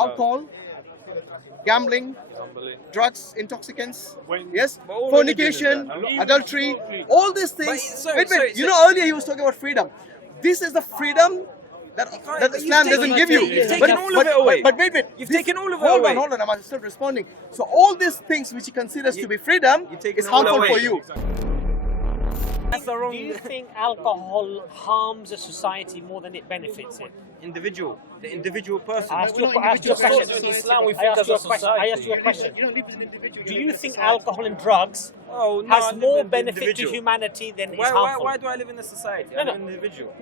alcohol, gambling, drugs, intoxicants, yes, But all fornication, religion is that. adultery, all these things. sorry, Wait. You sorry. know, earlier he was talking about freedom. This is the freedom that but Islam you've doesn't taken- give you. you've taken all of it away. But wait. You've This- taken all of it hold away. Hold on, I'm still responding. So all these things which he considers to be freedom you've taken is it all harmful away. for you. That's the wrong Do you think alcohol harms a society more than it benefits it? individual, the individual person. I asked you a question. In Islam, we I think asked as you a a question. I society. asked you a question. You don't live as an individual. Do live you as a think society. alcohol and drugs Oh, no, I has live more in the benefit to individual. humanity than is Why harmful? do I live in a society? No, I'm no. an individual.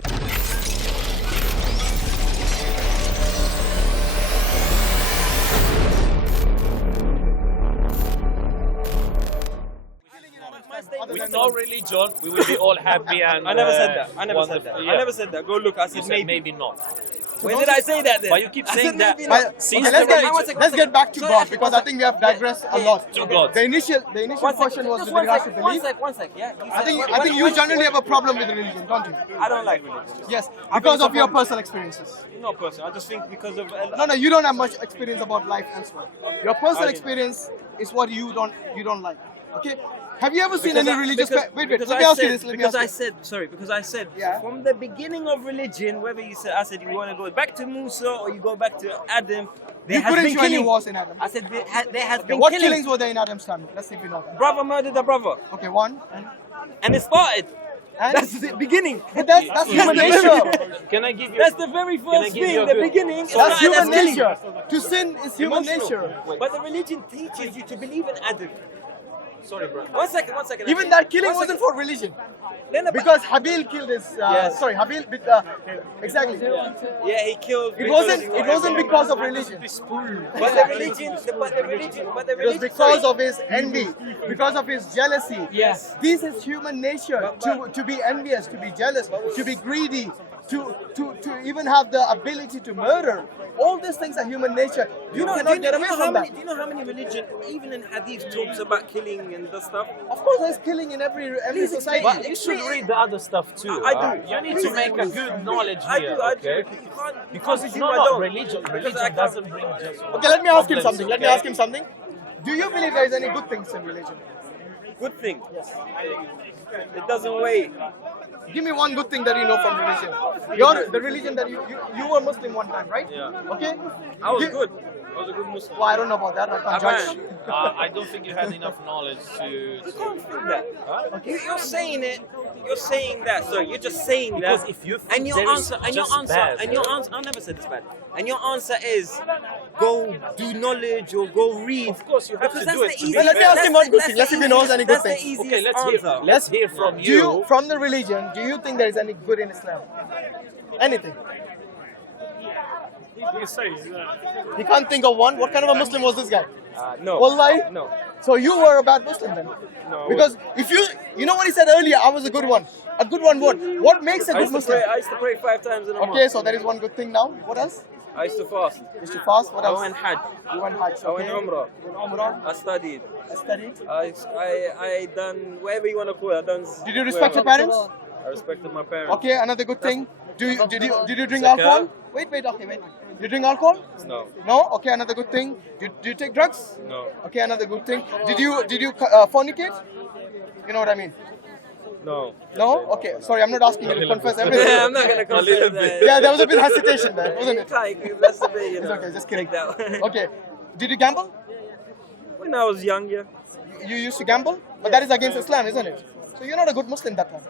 With no religion, we will be all happy and I never said that. I never said wonderful. that. Yeah. I never said that. Go look. I You said said maybe. maybe not. When did I say that then? But you keep I said saying that. maybe not. But, Since okay, the religion- let's get back to Sorry, God actually, because I think we have digressed a lot. To God. The initial question was with regards to belief. One sec. Yeah. I think you generally have a problem with religion, don't you? I don't like religion. Yes, I because think of your it's a- personal experiences. No person. I just think because of. No, you don't have much experience about life elsewhere. Your personal Okay. experience is what you don't like. Okay? Have you ever seen Because any I- religious? because- Wait. because Let me I ask you said- this. Because I said Yeah. from the beginning of religion, whether you said you want to go back to Musa or you go back to Adam, there You has couldn't been show any killing. wars in Adam. I said there has Okay, been what killing. killings were there in Adam's time? Let's see if you know. Brother murdered a brother, Okay, one. and it started. And That's the beginning. but that's human nature. Can I give you? That's the very Can I first give you thing. a The good- beginning. That's started human as killing. nature. To sin is human Emotional. nature. But the religion teaches you to believe in Adam. Sorry, bro. One second. Even that killing One wasn't second. for religion. Then Because Habil killed his. Yes. Sorry, Habil. Exactly. yeah, he killed. It wasn't because of religion. But the religion. It was because of his envy, because of his jealousy. Yes. This is human nature to be envious, to be jealous, to be greedy, to even have the ability to murder. All these things are human nature. You cannot get away from that. Do you know how many religion, even in Hadith, talks about killing and the stuff? Of course, there's killing in every society. But you should read the other stuff too. I do. You need to make a good knowledge here, I okay? do. You can't, Because you it's can't not do religion. Because Religion I can't- doesn't bring just. Okay, let me ask him problems, something. Let me okay? ask him something. Do you believe there is any good things in religion? Good thing. Yes. It doesn't weigh. Give me one good thing that you know from religion. The religion that you were Muslim one time, right? Yeah. Okay. I was Give- good. I was a good Muslim. Well, I don't know about that. I can't judge. I don't think you had enough knowledge to. You can't think that. You're saying it. You're saying that. So you're just saying Because that. if you And your there is answer. And your just answer. bad. And your answer. I never said this bad. And your answer is, go do knowledge or go read. Of course, you have Because to that's do it the to be easiest. Let me ask him one good thing. Let's see if he knows any good That's the things. easiest Okay, answer. let's hear from Do you. you, from the religion, do you think there is any good in Islam? Anything? You can say, He can't think of one. What kind of a Muslim was this guy? No. Wallahi? No. So you were a bad Muslim then? No. Because if you know what he said earlier, I was a good one. A good one what? What makes a I good used, to Muslim? pray, I used to pray 5 times in a month. Okay, so there is one good thing now. What else? I used to fast. You used to fast. What I else? went Hajj. You went Hajj. I went Okay. Umrah. You went Umrah. I studied. I studied. I done whatever you want to call it. I done. Did you respect your whatever. parents? I respected my parents. Okay, another good thing. Did you drink Zakat. alcohol? Wait. Okay, wait. You drink alcohol? No. No. Okay, another good thing. Do you take drugs? No. Okay, another good thing. Did you fornicate? You know what I mean? No. No? Okay, sorry, I'm not asking you to confess everything. Yeah, I'm not gonna confess that. Yeah, there was a bit hesitation there, wasn't it? Like, that's the bit, you know. It's okay, just kidding. Take that one. Okay, did you gamble? When I was young, yeah. You used to gamble? But that is against Islam, isn't it? So you're not a good Muslim that time.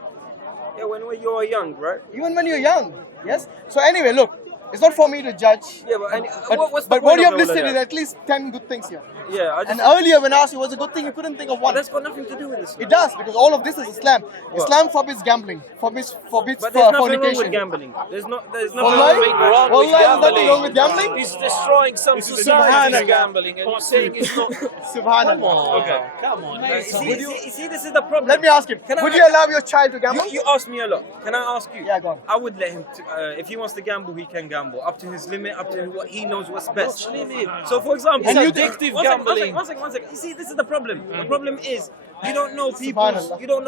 Yeah, when you were young, right? Even when you're young, yes? So anyway, look, it's not for me to judge. Yeah, but, what's the But point what you have of all of listed is that? at least 10 good things here. Yeah, I just. And earlier when I asked you what's a good thing, you couldn't think of one. That's got nothing to do with this. It does, because all of this is Islam. Islam forbids gambling, forbids But there's nothing wrong with fornication. gambling. There's nothing Wallahi, wrong with Wallahi, there's nothing wrong with gambling. He's destroying some society with gambling, and you're saying it's not. Subhanallah. Okay. Come on. You see, this is the problem. Let me ask him, Can I- would you allow your child to gamble? You asked me a lot. Can I ask you? Yeah, go on. I would let him. If he wants to gamble, he can gamble up to his limit, up to what he knows what's best. So, for example, It's And you- addictive One second, gambling. One second. You see, this is the problem. The problem is you don't know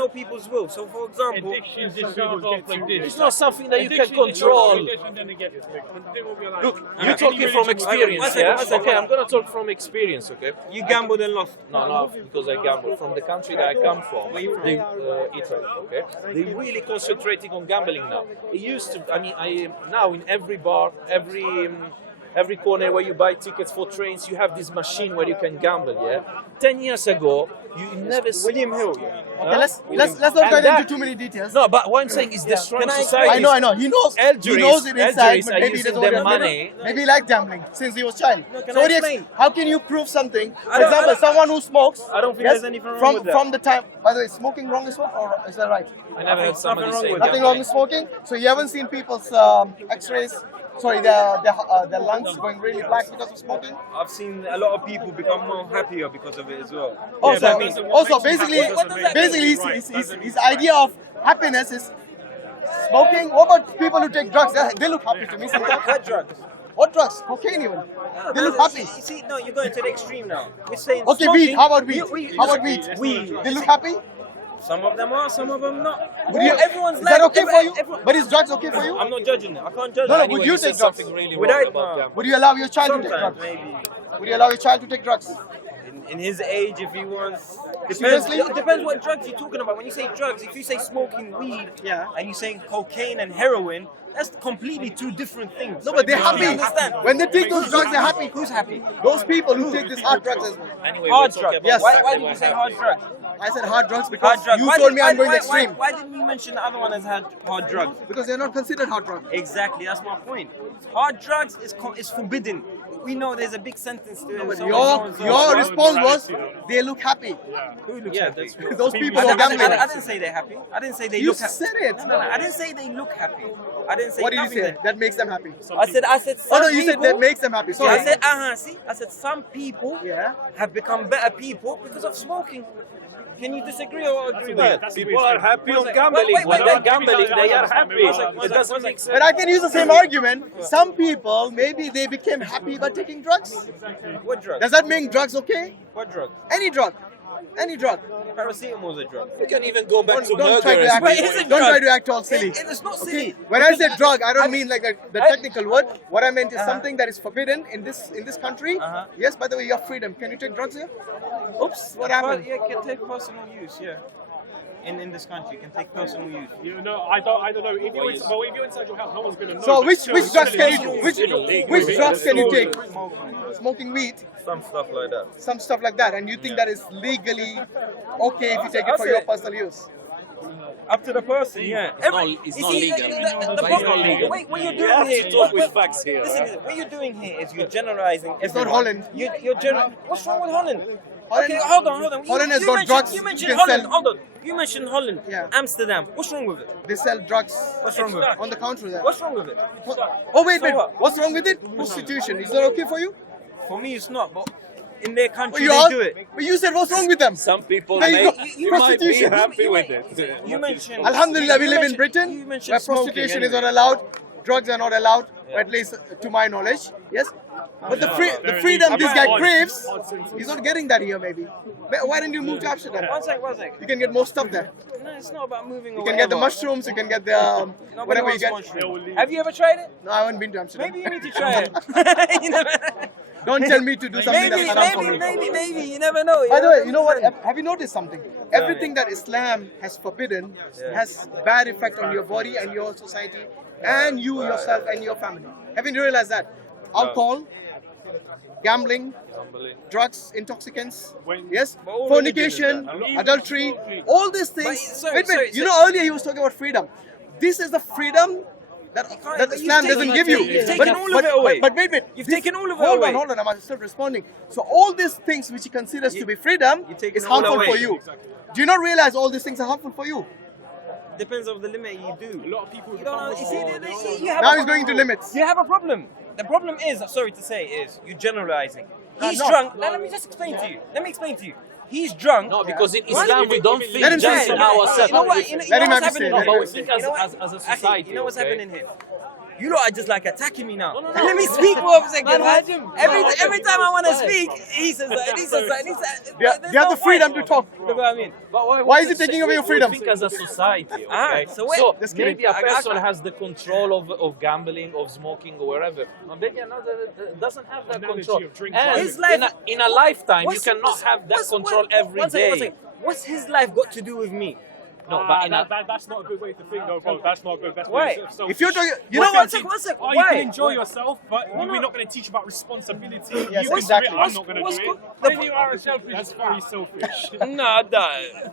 people's will. So, for example, It's not something that you can control. Look, you're talking from experience, One second. Okay, I'm gonna talk from experience, okay? you gambled and lost. No, because I gamble. From the country that I come from, Italy, okay? They're really concentrating on gambling now. It used to, now in every bar, every corner where you buy tickets for trains, you have this machine where you can gamble, yeah? 10 years ago, you never see... William Hill. Okay, let's not get into too many details. No, but what I'm saying is destroying society. I know. He knows it inside, but maybe he doesn't want to admit money. it. Maybe he liked gambling since he was child. No, can So I what do you explain? how can you prove something? For don't- example, someone who smokes. I don't think there's anything wrong from, with that. From the time, by the way, smoking wrong is what, or is that right? I never heard somebody Nothing wrong say with Nothing wrong with smoking. So you haven't seen people's X-rays. Sorry, their lungs going really black because of smoking. I've seen a lot of people become more happier because of it as well. Also, basically, his idea of happiness is smoking. What about people who take drugs? They look happy to me sometimes. What drugs? What drugs? Cocaine even. They look happy. You see, no, you're going to the extreme now. We're saying Okay, smoking, weed. How about weed? How about weed? Weed. They look happy. Some of them are, some of them not. Would you, Everyone's is that okay for you? everyone- But is drugs okay for you? I'm not judging it. I can't judge No, it. no, would you take drugs? something really Would wrong I- about no. gambling? Would you allow your child to take Sometimes, drugs? maybe. Would you allow your child to take drugs? In his age, if he wants. Seriously? It depends what drugs you're talking about. When you say drugs, if you say smoking weed Yeah. and you say cocaine and heroin, that's completely two different things. No, but they're You happy. understand? When they take those drugs, they're happy. Who's happy? Those people who take these hard drugs as well. Anyway, Hard we're talking drugs. about Yes. Why did you say hard drugs? I said hard drugs because Hard drugs. you Why told did- me I'm why- going why- extreme. Why didn't you mention the other one as hard drugs? Because they're not considered hard drugs. Exactly, that's my point. Hard drugs is forbidden. We know there's a big sentence to it. But so your response was they look happy. Who looks Yeah, happy? that's Those people I who are didn't, gambling. I didn't say they're happy. I didn't say they You look happy. said it. No, I didn't say they look happy. I didn't say What did you nothing say? that- That makes them happy. I said Oh some no, you said people, that makes them happy. Sorry. I said, see? I said some people Yeah. have become better people because of smoking. Can you disagree or agree with it? People are happy on Wait, gambling. wait, When wait, they're wait. gambling, they are happy. One sec, It doesn't make sense. But I can use the same argument. Some people, maybe they became happy by taking drugs. What drug? Does that make drugs okay? What drug? Any drug. Any drug. Paracetamol is a drug. We can even go back to Don't try murder. to act, Wait, is it don't try drug? to act all silly. It's not Okay? silly. When I said drug, I don't mean like the technical word. What I meant is something that is forbidden in this country. Yes, by the way, you have freedom. Can you take drugs here? Oops, what happened? Yeah, you can take personal use, yeah. In this country, you can take personal use. You know, I don't know. If you're inside your house, no one's gonna know. So which drugs can you illegal. which drugs can you take? Smoking, Smoking weed, some stuff like that. some stuff like that, and you think that is legally okay if you take it for your personal use? Up to the person, yeah. It's not legal. The It's not legal. Wait, what you're You doing have here? to talk with facts here. Listen, what you're doing here is you're generalizing. It's not everyone. Holland. What's wrong with Holland? Holland- Okay, hold on. Holland has You got mentioned- drugs You you mentioned can Holland. sell. Hold on. You mentioned Holland. Yeah. Amsterdam. What's wrong with it? They sell drugs What's wrong with it? on the counter there. What's wrong with it? Oh wait, So wait. what? What's wrong with it? Prostitution. Is that okay for you? For me, it's not. But in their country, You they asked, do it. but you said what's wrong with them? Some people There you may, go. you might be Prostitution. happy You with mentioned- it. You mentioned. Alhamdulillah, we you live in mentioned- Britain you mentioned where smoking prostitution is anyway. not allowed, drugs are not allowed, or at least to my knowledge. Yes, but the freedom this guy craves, he's not getting that here. Maybe. Why don't you move to Amsterdam? One sec. You can get more stuff there. No, it's not about moving. You can get the mushrooms. You can get the whatever you get. Have you ever tried it? No, I haven't been to Amsterdam. Maybe you need to try it. You never- Don't tell me to do something that's haram for me. maybe. You never know. By the way, you know what? Have you noticed something? Everything that Islam has forbidden has bad effect on your body and your society and you yourself and your family. Haven't you realized that? Alcohol, gambling, drugs, intoxicants, yes, But all fornication, religion is adultery, all these things. sorry, Wait, sorry, you know earlier he was talking about freedom. This is the freedom that You've Islam taken- doesn't give you. you've taken all of it away. But wait. You've This- taken all of it hold away. on, I'm still responding. So all these things which he considers to be freedom you've taken is all harmful away. for you. Do you not realize all these things are harmful for you? Depends on the limit you do. A lot of people. You don't know. You see, you have Now a he's going to limits. You have a problem. The problem is, sorry to say, is you're generalizing. He's not. drunk. Now let me just explain to you. Let me explain to you. He's drunk. No, because in What? Islam we don't Let him think just say in it. ourselves. You know what? You know Let him what's have his happening say. here? No, but we think You know as a what? society, You know what's okay? happening here? You lot are just like attacking me now. Let me speak for a second, man. Every time I want to speak, he says that. He says that. He says. They have the freedom to talk. Look what I mean. Why is it taking away your freedom? Think as a society, Ah, okay? so wait- so Just kidding. maybe a person has the control of gambling, of smoking, or whatever. But maybe another doesn't have that Analogy control. of drink And His life- in a lifetime, you What's- cannot have that what's- control what- every one second, one day. second. What's his life got to do with me? No, but in a, that's not a good way to think, though, bro. That's not good. That's Why? very selfish. If you're talking, you What know can what? teach- One second. Oh, you Why? can enjoy Why? yourself, but no. we're not going to teach about responsibility. Yes, You can exactly. do it, I'm not going to What's do good- it. the- Then you are a selfish. That's very selfish. Nah,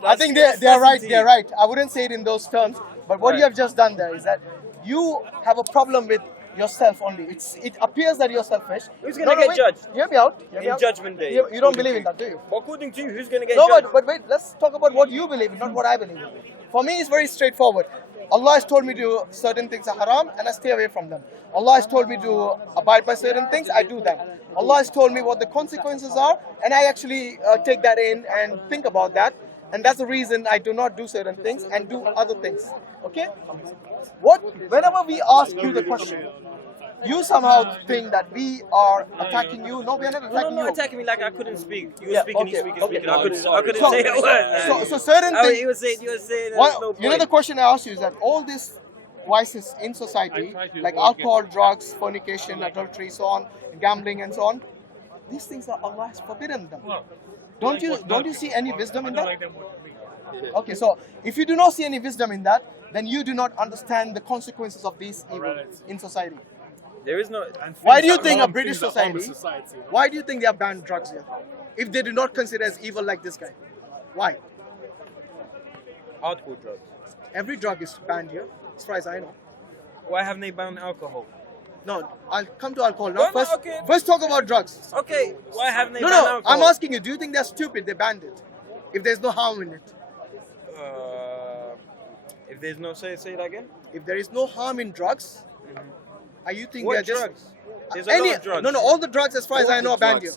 I think they're right. They're right. I wouldn't say it in those terms, but what Right. you have just done there is that you have a problem with yourself only. It appears that you're selfish. Who's gonna get wait. judged? Hear me out. Hear me In out. Judgment Day. You don't believe in that, do you? According to you, who's gonna get No, judged? but wait. Let's talk about what you believe in, not what I believe in. For me, it's very straightforward. Allah has told me to certain things are haram, and I stay away from them. Allah has told me to abide by certain things, I do them. Allah has told me what the consequences are, and I actually take that in and think about that. And that's the reason I do not do certain things and do other things. Okay? Whenever we ask you the question, you somehow think that we are attacking you. No, we are not No, attacking not you. attacking me like I couldn't speak. You were Yeah, speaking, okay, you speaking, okay. speaking. I couldn't So- say a word. So certain Oh, things. you were saying Well, no you know the point. question I asked you is that all these vices in society, like alcohol, drugs, fornication, adultery, so on, gambling, and so on, these things are Allah has forbidden them. Don't you see any wisdom in that? Okay, so if you do not see any wisdom in that, then you do not understand the consequences of these evils in society. There is no. Why do you think a Harm British things that harm society? society. Why do you think they have banned drugs here? If they do not consider as evil like this guy, why? Hardcore drugs. Every drug is banned here, as far as I know. Why haven't they banned alcohol? No, I'll come to alcohol. No, No, no, first, okay. first talk about drugs. Okay, why haven't they No, banned no, alcohol? I'm asking you, do you think they're stupid? They banned it. If there's no harm in it. If there's no say that again. If there is no harm in drugs, are you think What they're just... drugs? There's a lot of drugs. No, all the drugs as far as I know are banned here.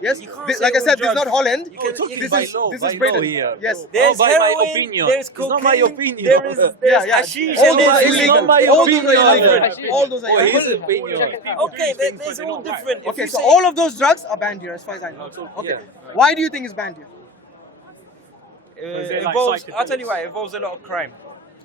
Yes, You can't this, say like I all said, this is drugs. not Holland. You can- you can- This is Britain. Yes. There's by heroin, my opinion. there's It's cocaine, not my opinion. there's Yeah, yeah. hashish, All and those are there's illegal. not my All those opinion. are illegal. All those are Oh, his illegal. opinion. Okay, there's all different. If Okay, you so say- all of those drugs are banned here as far as I know. Okay. Yeah. Why do you think it's banned here? they're like involves. psychedelics. I'll tell you why. It involves a lot of crime.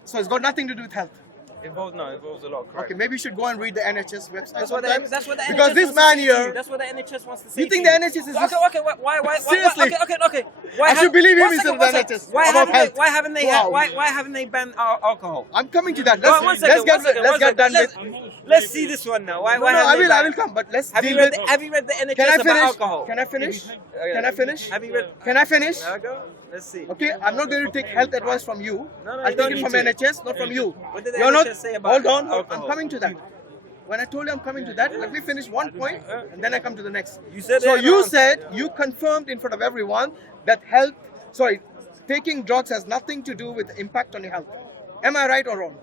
So it's got nothing to do with health. It involves a lot of crime. Okay, maybe you should go and read the NHS website That's what the sometimes. NHS Because this wants man to say to you. here, That's what the NHS wants to say. you think to the NHS is Okay, just... okay, why? Seriously? Okay. Why I should believe him one instead second, of one the second. NHS Why about haven't they? health. Why haven't they? Wow. Why haven't they banned alcohol? I'm coming to that. One second, Let's get done with... Let's see this one now. Why? No, Why no, haven't I they will banned- come, but let's Have deal you read? with... Have you read the NHS Can I about finish? alcohol? Can I finish? Okay. Can I finish? Have you read? Can I finish? There I go. Let's see. Okay, I'm not going to take health advice from you. No, I'll you take don't it need from to. NHS, not from you. What did the You're not. NHS say about Hold on, alcohol? I'm coming to that. When I told you I'm coming to that, let me finish one point and then I come to the next. You said So it you around- said, you confirmed in front of everyone that taking drugs has nothing to do with impact on your health. Am I right or wrong?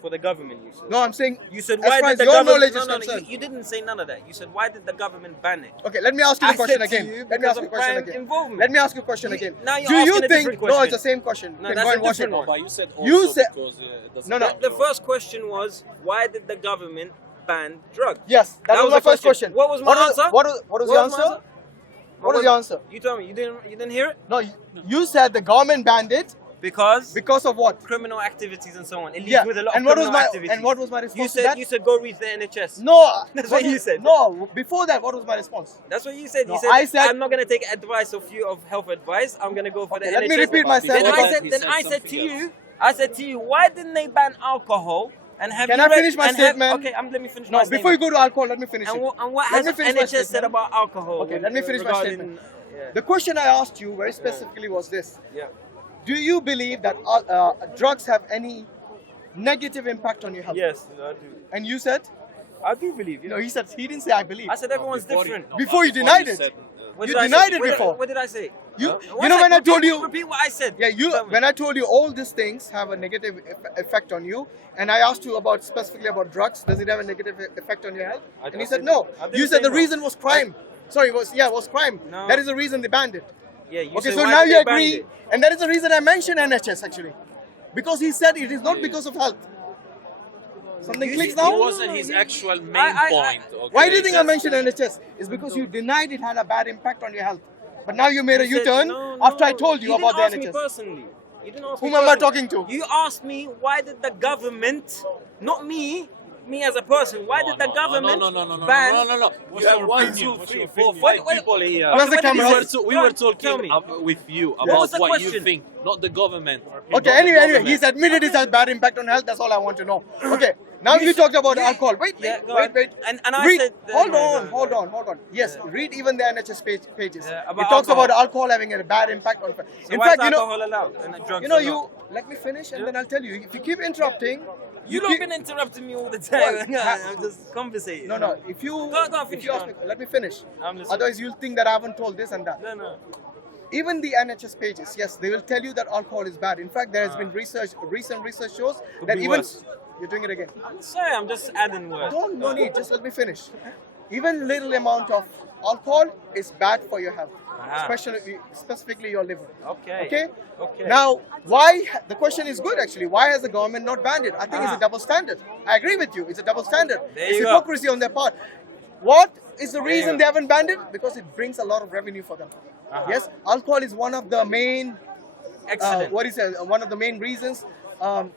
For the government, you said. No, I'm saying, You said as why far did as the your government? knowledge is No, concerned. you didn't say none of that. You said why did the government ban it? Okay, let me ask you the I question said to again. you Let me because ask you a of question crime again. involvement. Let me ask you a question You- again. now you're Do you asking a think? different No, it's question. the same question. No, You can that's go a and watch it. different one. But you said also You said- because it doesn't No, no. The first question was why did the government ban drugs? Yes, that was my the first question. What was my answer? What was the answer? What was the answer? You told me. You didn't hear it No, you said the government banned it because of what? criminal activities and so on. It leads Yeah. with a lot And of what was criminal my activities. and what was my response You to said that? you said go read the NHS. No, That's what you said. No, before that, what was my response? That's what you said. No, You said, I said- I'm not gonna take advice of you of health advice. I'm gonna go for the Okay, NHS. let me repeat myself. Then because- I said to you, why didn't they ban alcohol? And have Can you I read- finish my and have- statement? Okay, let me finish No, my before statement. you go to alcohol, let me finish And it. what Let has me finish my NHS said statement. about alcohol? Okay, let me finish my regarding- statement. Yeah. The question I asked you very specifically was this: Yeah. do you believe that drugs have any negative impact on your health? Yes, I do. And you said? I do believe you. No, he didn't say I believe. I said everyone's different. Before you denied it. What you did I denied say? it What did- before. What did I say? You One know sec, when I told repeat- you. Repeat what I said. Yeah, Tell me. when I told you all these things have a negative effect on you, and I asked you specifically about drugs, does it have a negative effect on your health? And you said no. I didn't You said say the no. reason was crime. Sorry, it was crime. No. That is the reason they banned it. Yeah, you Okay, said so why now did you they ban agree, it? and that is the reason I mentioned NHS actually, because he said it is not because of health. Something clicks It now? wasn't his actual main point. Okay? Why do you think I Just- mentioned NHS? It's because you denied it had a bad impact on your health. But now you made a You said- U-turn no, after I no, told you about the didn't ask me NHS. personally. You didn't ask me Whom am I personally. talking to? You asked me why did the government, not me as a person, why did the government ban? You have 1, 2, 3, 4, 5 people here. Where's the what did camera? he We were Tell talking me. with you was about the what you question? think, not the government. Okay, anyway, he's admitted it has bad impact on health. That's all I want to know. Okay, now you talked about alcohol. Wait. go on. And I Read, said, hold on. Yes, read even the NHS pages. Yeah, It about talks alcohol. about alcohol having a bad impact on. So In why fact, is you know, alcohol allowed and drugs you know, are you not? let me finish and then I'll tell you. If you keep interrupting, You've keep- been interrupting me all the time. Well, I'm just conversating. No. If you finish, ask me, let me finish. I'm listening. Otherwise, you'll think that I haven't told this and that. No. Even the NHS pages, yes, they will tell you that alcohol is bad. In fact, there has been recent research shows that be even worse. you're doing it again. I'm sorry, I'm just adding words. No need. Just let me finish. Even little amount of alcohol is bad for your health, specifically your liver. Okay. Okay. Now, why? The question is good actually. Why has the government not banned it? I think it's a double standard. I agree with you. It's a double standard. There It's you go. hypocrisy on their part. What is the you reason go. they haven't banned it? Because it brings a lot of revenue for them. Yes, alcohol is one of the main. Excellent. What is it? One of the main reasons. There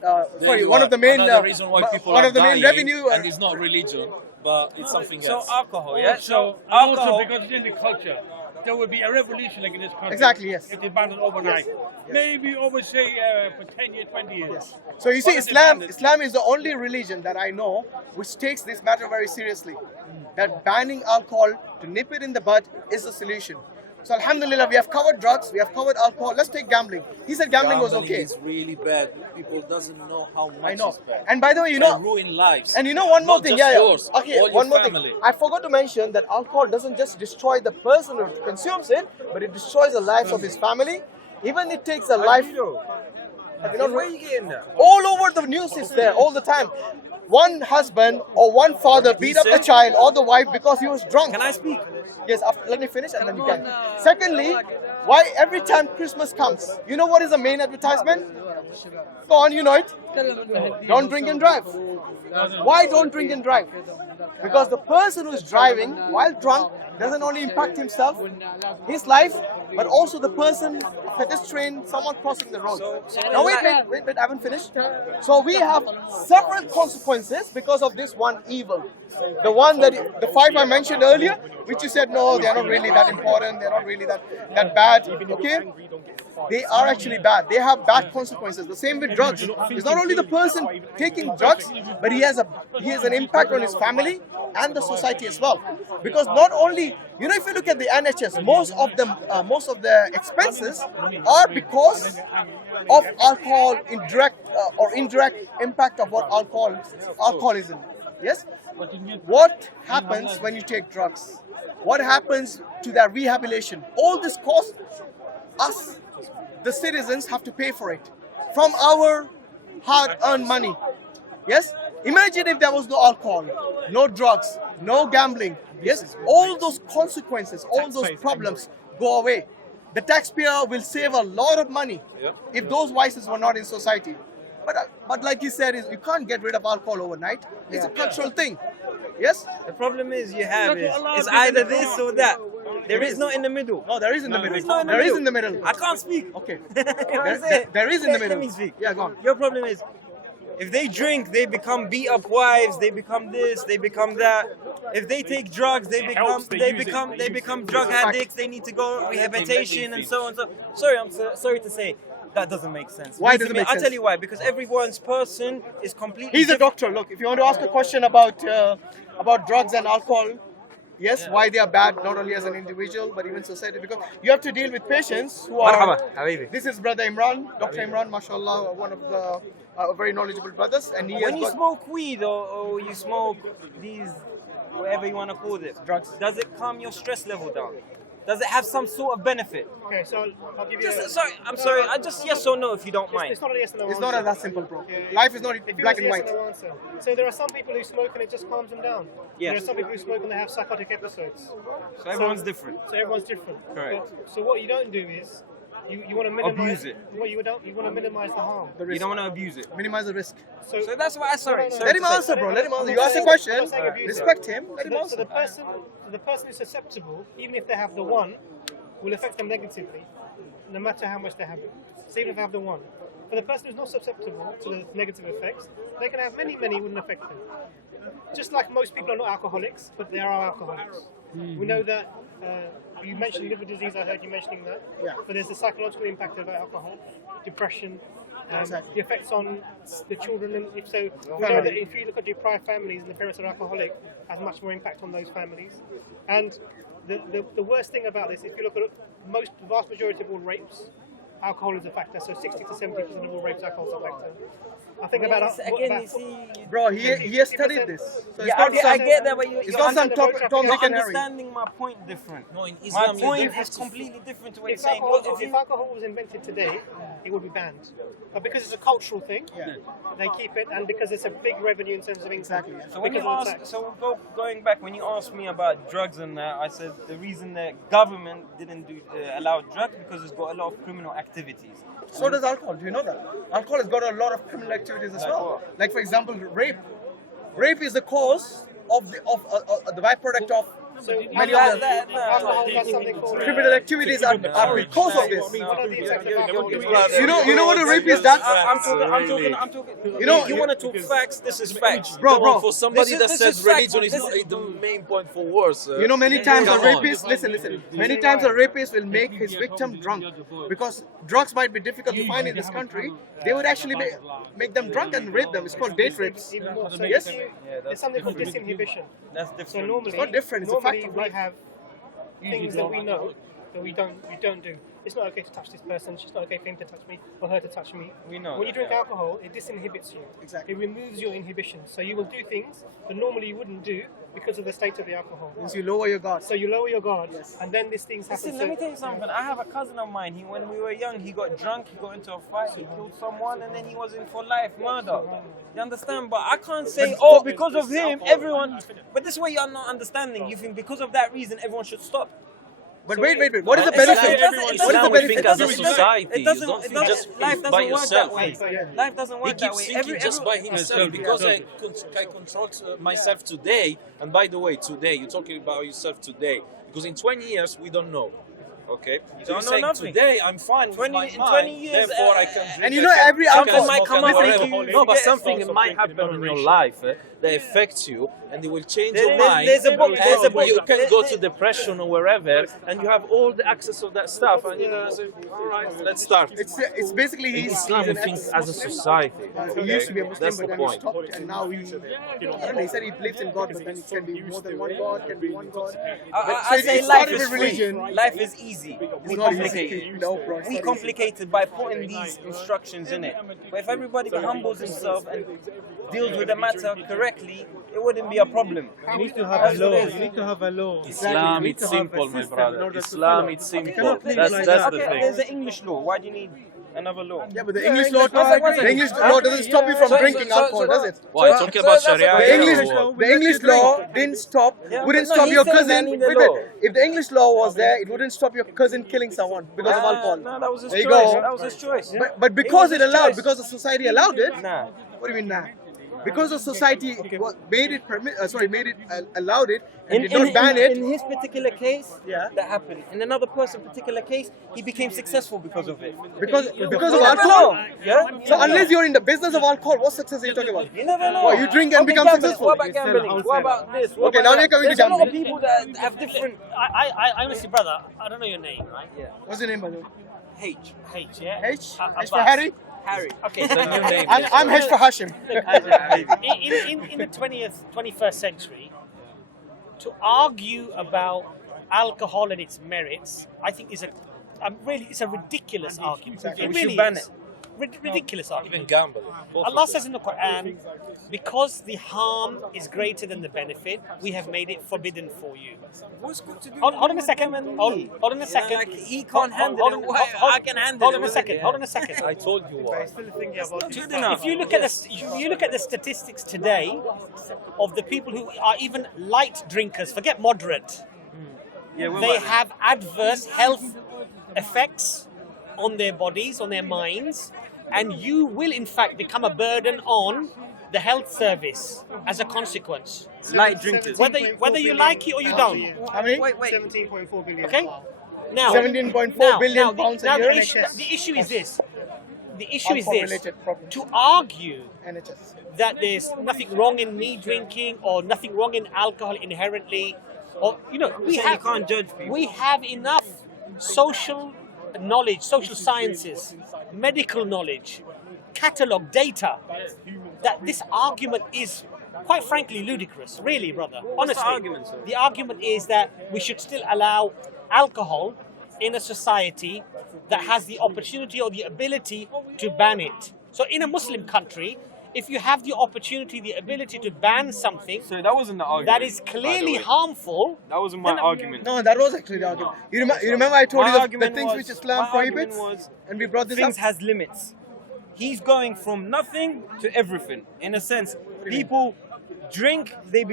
Sorry, you one are. of the main. Another reason why people one are of the main dying, revenue. and it's not religion, but it's something So else. alcohol, yeah? So, alcohol. also because it's in the culture, there would be a revolution like in this country. Exactly, yes. If they banned it overnight. Maybe over, say, for 10 years, 20 years. So you see, What is Islam it? is the only religion that I know which takes this matter very seriously. That banning alcohol to nip it in the bud is the solution. So Alhamdulillah, we have covered drugs, we have covered alcohol. Let's take gambling. He said gambling was okay. It's really bad. People doesn't know how much I know. it's bad. And by the way, you Can know, ruin lives. and you know one more Not thing, just yeah. yours, Okay, all your one more family. thing. I forgot to mention that alcohol doesn't just destroy the person who consumes it, but it destroys the lives of his family. Even it takes a life. You know, Where are you getting that? all over the news is there all the time. One husband or one father beat up the child or the wife because he was drunk. Can I speak? Yes, let me finish and then you can. Secondly, why every time Christmas comes, you know what is the main advertisement? Go on, you know it. Don't drink and drive. Why don't drink and drive? Because the person who is driving while drunk doesn't only impact himself, his life, but also the person, pedestrian, someone crossing the road. Now wait, I haven't finished. So we have several consequences because of this one evil. The one that, the 5 I mentioned earlier, which you said, no, they are not really that important, they're not really that bad, okay? They are actually bad. They have bad consequences. The same with drugs. It's not only the person taking drugs, but he has an impact on his family and the society as well. Because not only, you know, if you look at the NHS, most of the expenses are because of alcohol, indirect impact of what alcoholism. Yes. What happens when you take drugs? What happens to their rehabilitation? All this costs us, the citizens, have to pay for it from our hard-earned money. Yes? Imagine if there was no alcohol, no drugs, no gambling. Yes? All those consequences, all those problems go away. The taxpayer will save a lot of money if those vices were not in society. But like you said, you can't get rid of alcohol overnight. It's a cultural thing. Yes? The problem is it's either this or that. There is no in the middle. No, there is in the middle. There is no in the There is middle. in the middle. I can't speak. Okay. You know what I'm saying? There is in the middle. Let me speak. Yeah, go on. Your problem is, if they drink, they become beat up wives. They become this. They become that. If they take drugs, they become drug addicts. They need to go rehabilitation and so on. Sorry, sorry to say. That doesn't make sense. Why does it make I'll sense? tell you why. Because everyone's person is completely He's a different. doctor. Look, if you want to ask a question about drugs and alcohol, yes, why they are bad, not only as an individual, but even society, because you have to deal with patients who are... Marhaba, habibi. This is Brother Imran, Dr. Imran, mashallah, one of the very knowledgeable brothers. And he When has you got smoke weed or you smoke these, whatever you want to call it, drugs. does it calm your stress level down? Does it have some sort of benefit? Okay, so I'll give you I'm sorry, just yes or no if you don't mind. It's not a yes and no It's answer. not that simple, bro. Yeah. Life is not If you black and was white. yes or no answer. So there are some people who smoke and it just calms them down. Yes. There are some people who smoke and they have psychotic episodes. So everyone's different. So everyone's different. Correct. So what you don't do is, You want to minimize Abuse it. Well, you want to minimize the harm. You don't want to abuse it. Minimize the risk. So that's why I sorry. Let him answer, bro. Let him answer. You ask a question. Respect him. Let him So answer. the person who's susceptible, even if they have the one, will affect them negatively, no matter how much they have it. So even if they have the one. For the person who's not susceptible to the negative effects, they can have many, wouldn't affect them. Just like most people are not alcoholics, but they are alcoholics. We know that, you mentioned liver disease, I heard you mentioning that. Yeah. But there's the psychological impact of alcohol, depression, Exactly. the effects on the children. And if so, we know that if you look at deprived families and the parents are alcoholic, has much more impact on those families. And the worst thing about this, if you look at the vast majority of all rapes, alcohol is a factor. So 60 to 70% of all rapes, alcohol is a factor. I think Bro, he has studied this. So it's Yeah, got some, I get that, but it's got some Tom, Dick, you're and Harry. understanding my point different. No, in My Islam, point is completely different to what you're if saying. alcohol was invented today, it would be banned. But because it's a cultural thing, they keep it, and because it's a big revenue in terms of income. Exactly. So when you because of the ask, tax. so going back, when you asked me about drugs and that, I said the reason the government didn't allow drugs because it's got a lot of criminal activities. So does alcohol. Do you know that? Alcohol has got a lot of criminal activities as well. Like for example, rape. Rape is the cause of the byproduct of many of the Alcohol has something called criminal activities are because of this. one of the effects of alcohol. You know what a rapist does? I'm talking. You know, you want to talk facts? This is facts. Bro. For somebody This that is says facts. religion is This not is- the main point for wars. You know, many times a Come on. rapist, listen, many times a rapist will make his victim drunk because drugs might be difficult to find in this country. They would actually make them drunk and rape them. It's called date rapes. Even more. So Yes? there's something called disinhibition. That's So different. normally, It's not different, it's a fact normally of we life. have things that we know that we don't do. It's not okay to touch this person. It's not okay for him to touch me or her to touch me. We know When you that, drink alcohol, it disinhibits you. Exactly. It removes your inhibitions. So you will do things that normally you wouldn't do because of the state of the alcohol. Means you lower your guard. So you lower your guard, and then these things happen. Listen, let me tell you something. I have a cousin of mine. When we were young, he got drunk, he got into a fight, he killed someone, and then he was in for life murder. You understand? But I can't say, oh, because of him, everyone. But this is what you're not understanding. You think because of that reason, everyone should stop. But wait. What is the Islam- benefit? Islam, What is the we benefit? think as a society. You don't It think doesn't. just Life by doesn't work yourself. that way. Life doesn't He work that keeps way. thinking just by himself because I control myself today. And by the way, today you're talking about yourself today because in 20 years we don't know. Okay, so Don't you know say nothing. today I'm fine with 20 my in mind, 20 years, therefore I can drink. And you know, I can- every I can alcohol smoke might come and up and whatever. make you No, but get something something might happen in your life that affects you, and it will change your mind. There's a book. There's a book. You can go to depression or wherever, and you have all the access of that stuff, and you know, say, all right, let's start. It's basically In he's Islam, we think as a society. He used to be a Muslim, That's but the then he point. stopped, and now he, I don't know, he said he believes in God, but then it can be more than one God, can be one God. I So say it life started is with free. religion. Life is easy. It's We not easy. complicate. No, bro. it's We not complicate it by putting these instructions in it. But if everybody humbles himself and deals with the matter correctly, it wouldn't be a problem. You need to have a law. You need to have a law. Islam, You need it's to have a simple, my system in brother. order to Islam, follow. it's You simple. cannot live That's like that's that. the Okay, thing. there's an English law. Why do you need another law? Yeah, but the English law, One second. the English law doesn't stop you from drinking alcohol, does it? Why? Talking about Sharia. The here English, or what? the English law didn't stop, Yeah, wouldn't but no, stop he your said that cousin. in the Wait, law. if the English law was there, it wouldn't stop your cousin killing someone because of alcohol. No, that was his There you choice. go. That was his choice. But because was it his allowed, choice. because the society allowed it. Nah. What do you mean now? Because the society made it allowed it, and did not ban it. In his particular case, Yeah. that happened. In another person's particular case, he became successful because of it. Because of You never alcohol. know. Yeah. So unless you're in the business of alcohol, what success are you talking about? You never know. Well, you drink and become gambling. successful. What about gambling? What about this? What Okay, about now that? you're coming to There's a lot of gambling. people that have different. I honestly, brother, I don't know your name, right? Yeah. What's your name, by the way? H. H, yeah? H? H Abbas. for Harry? Harry. Okay, The so new name. I'm H for Hashim. in the 21st century, to argue about alcohol and its merits, I think is it's a ridiculous argument. Exactly. It We should really ban is. Ridiculous Even argument. gambling. Both of Allah them. says in the Quran, because the harm is greater than the benefit, we have made it forbidden for you. What's good to do? Hold on a second. Hold on a second. Like, he can't handle it. I can handle Hold it. on a second. Hold on a second. I told you why. Good enough. If you look at the statistics today of the people who are even light drinkers, forget moderate, Yeah, they have adverse health effects on their bodies, on their minds, and you will in fact become a burden on the health service as a consequence. Light drinkers. Whether you like it or you don't. How many? Wait. 17.4 billion. Okay? Now, 17.4 billion pounds a year. the issue is this. The issue is this. Alcohol-related problems. To argue NHS. that there's nothing wrong in me drinking or nothing wrong in alcohol inherently, or we You can't judge people. we have enough social knowledge, social sciences, medical knowledge, catalog data, that this argument is quite frankly ludicrous. Really, brother. Honestly, the argument, sir? the argument is that we should still allow alcohol in a society that has the opportunity or the ability to ban it. So in a Muslim country, if you have the opportunity, the ability to ban something So that wasn't the argument. that is clearly harmful, That wasn't my argument. No, that was actually the argument. You remember I told My you the argument things was- which Islam my argument prohibits? was And we brought this Things up. has limits. He's going from nothing to everything. In a sense, people drink, they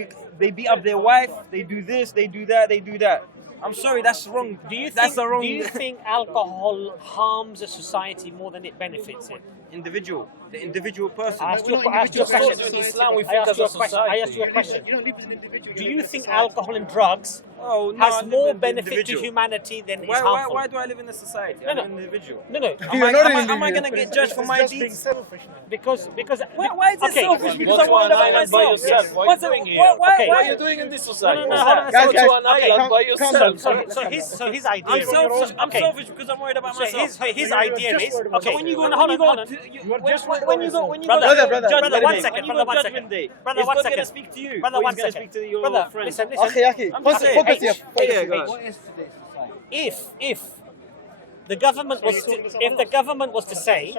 beat up their wife, they do this, they do that, they do that. I'm sorry, that's wrong. do you That's think, the wrong do you think alcohol harms a society more than it benefits it? individual, the individual person. I asked you We're not I asked you a individuals, question. we're In Islam, we I think asked as you a a question. I asked you a question. You don't live as an individual. Do live you as a think society. alcohol and drugs Oh, no, I has live more in the benefit to individual. humanity than is Why harmful? do I live in a society? No, I'm no. an individual. No, no. You're not an Am I individual. going to get judged for my It's just being deeds? selfish. Because Why is it okay. selfish? Because Go I'm to worried an about island by myself. yourself. What are What's you it- doing here? why- Okay. What are you doing in this society? No, hold on. Guys, Go to an guys, island by calm yourself. down. So his idea I'm is selfish. I'm okay. selfish because I'm worried about So myself. his idea is okay. So when you go, hold on. when you go, Brother, brother, one Judgment second, Day, brother, one Judgment second. Day, Brother, is one God second. gonna speak to you? Brother, Or one he's gonna second. speak to your Brother, friends? listen. Okay. I'm just saying. Focus here. Yeah, go What on. is today's society? If the government was to say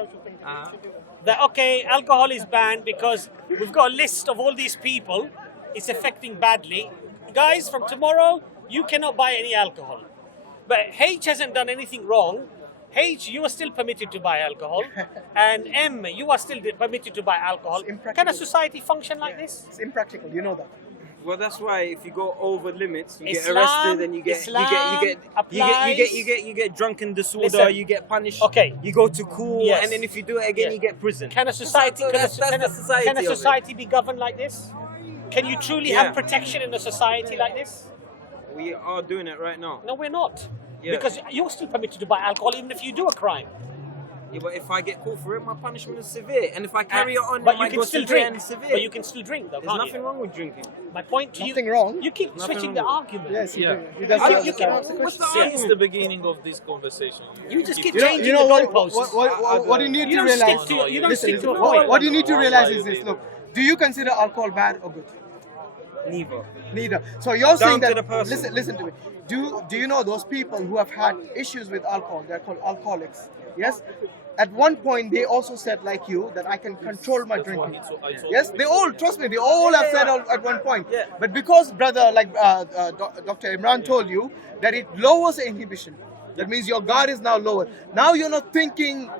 that okay, alcohol is banned because we've got a list of all these people it's affecting badly, guys, from tomorrow you cannot buy any alcohol. But H hasn't done anything wrong. H, you are still permitted to buy alcohol, and M, you are still permitted to buy alcohol. impractical. Can a society function like this? It's impractical, you know that. Well, that's why if you go over limits, you get Islam- arrested and you get drunken disorder, Listen. you get punished. Okay. You go to court, Yes. and then if you do it again, Yeah. you get prison. Can a society? That's the society Can a of it. society be governed like this? Can you truly Yeah. have protection in a society like this? We are doing it right now. No, we're not. Yeah. Because you're still permitted to buy alcohol even if you do a crime. Yeah, but if I get caught for it, my punishment is severe, and if I carry it on, but it you might can go still severe drink. and severe. But you can still drink, though, There's can't nothing you? wrong with drinking. My point to Nothing you. wrong. You keep Nothing switching wrong the with argument. Yes, Yeah. he does. You ask the can- question. what's the Since the argument? beginning of this conversation, You just keep You know, changing you know the what, goalposts. what you need You to don't realize. stick to. You don't Listen, stick to a what, point. what you need to Why realize you is this. did Look, do you consider alcohol bad or good? Neither. Neither. So you're saying to that. the person. Listen to me. Do you know those people who have had issues with alcohol? They're called alcoholics. Yes. At one point, they also said, like you, that I can control my drinking. Yes, they all, trust me, they all have said at one point. Yeah. But because, brother, like Dr. Imran told you, that it lowers the inhibition. That means your guard is now lower. Now you're not thinking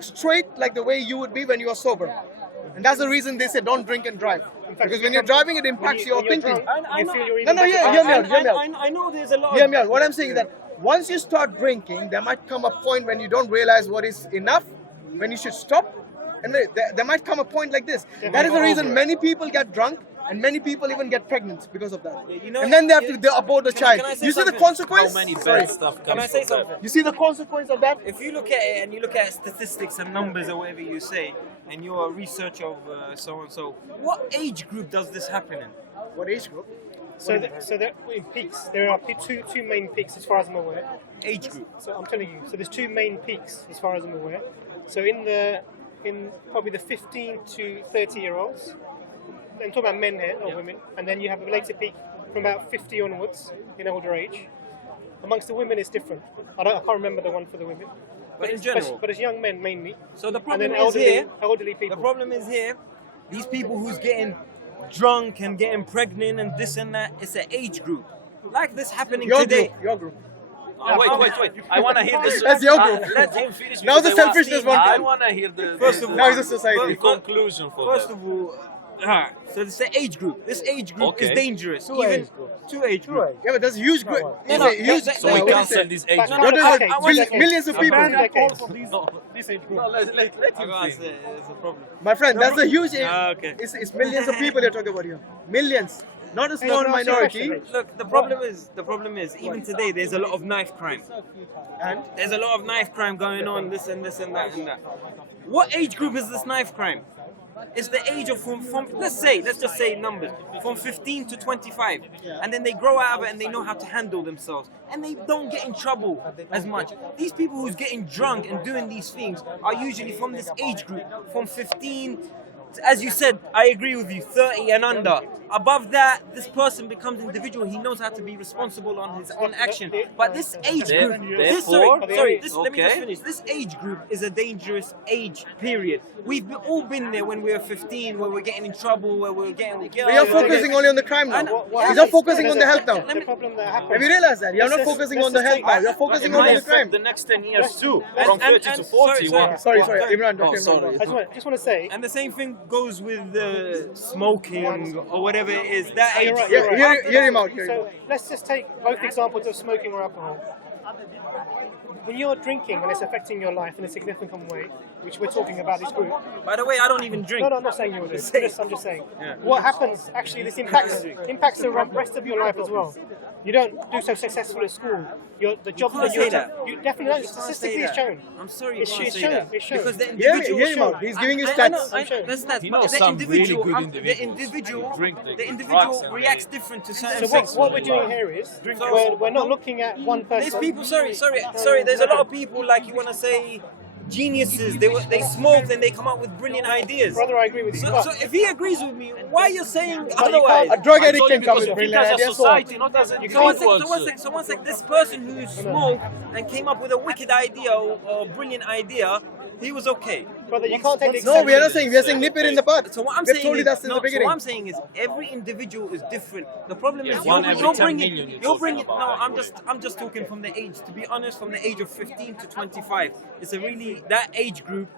straight like the way you would be when you are sober. And that's the reason they say don't drink and drive. Because when you're driving, it impacts your thinking. I know. No, hear me out. I know there's a lot. Hear me out. What I'm saying is that once you start drinking, there might come a point when you don't realize what is enough, when you should stop. And there might come a point like this. That is the reason many people get drunk and many people even get pregnant because of that. you know- and then they have to abort the child. can I say You see the something? consequence? How many Sorry. bad stuff Can I comes say from that? something? You see the consequence of that? If you look at it and you look at statistics and numbers or whatever you say, and you're a researcher of so and so, what age group does this happen in? What age group? So there in peaks, there are two main peaks as far as I'm aware. Age group. So I'm telling you, so there's two main peaks as far as I'm aware. So in probably the 15 to 30-year-olds, I'm talking about men here, not women, and then you have a later peak from about 50 onwards in older age. Amongst the women, it's different. I can't remember the one for the women. But in general. But it's young men mainly. So the And problem then is here. elderly The people. problem is here. These people who's getting drunk and getting pregnant and this and that, it's an age group. Like this happening Your today. group. Your group. Wait. I want to hear this. That's your group. Let him finish. Now the because I selfishness want- won't I come. want to hear the First of all- Now it's a society. the conclusion for First that. of all, So it's the age group. This age group Okay. is dangerous. Two age Two age groups. Yeah, but there's a huge group. No, It's no, a huge. So we cancel this age. No, What is okay, it? one second. Millions of people. Ban decades. This age group. No, let I him can't think. say it's a problem. My friend, that's a huge. Okay. It's millions of people you're talking about here. Millions, not a small no, minority. Look, the problem is, even today there's a lot of knife crime. And There's a lot of knife crime going on, this and this and that and that. What age group is this knife crime? It's the age of from let's just say numbers, from 15 to 25. And then they grow out of it and they know how to handle themselves. And they don't get in trouble as much. These people who's getting drunk and doing these things are usually from this age group, from 15 as you said, I agree with you, 30 and under. Above that, this person becomes individual. He knows how to be responsible on his own action. But this age group, let me just finish. This age group is a dangerous age period. We've all been there when we were 15, where we're getting in trouble, where we're getting. But you're focusing only on the crime now. You're not focusing on the health now. The problem that happens. Have you realized that? You're not focusing on the health now. You're focusing only on the crime. The next 10 years too, from 30 to 40. Sorry, Imran. Dr. sorry. Imran. I just want to say. And the same thing goes with smoking or whatever it is. That age. Hear him out. So let's just take both examples of smoking or alcohol. When you're drinking and it's affecting your life in a significant way, which we're talking about this group. By the way, I don't even drink. No, I'm not saying you will do. I'm just saying. What happens, actually, this impacts the rest of your life as well. You don't do so successful at school. The job that you definitely don't. Statistically, it's shown. I'm sorry, It's you can't shown. say that. It's shown. Because the Hear individual. him out. He's giving you I know, stats. I know, that's stats. He But knows the some really individual, good the individuals. individual, Drink the drugs individual and reacts different to certain So things. what we're doing here is we're not looking at one person. There's people. Sorry. There's a lot of people like you want to say geniuses. They smoke and they come up with brilliant ideas. Brother, I agree with you. So, But so if he agrees with me, why are you saying otherwise? A drug I addict told you can come because with we brilliant as a ideas. society, not as So one individuals. sec. This person who smoked and came up with a wicked idea or a brilliant idea, he was okay. brother, you can't take the No, we are not saying. We are saying nip it in the bud. So what I'm We've saying told you is, that's in the so beginning. what I'm saying is, every individual is different. The problem is one every you're 10 bringing, million you're you're bringing. talking No, about. I'm just talking from the age. To be honest, from the age of 15 to 25, it's a really that age group,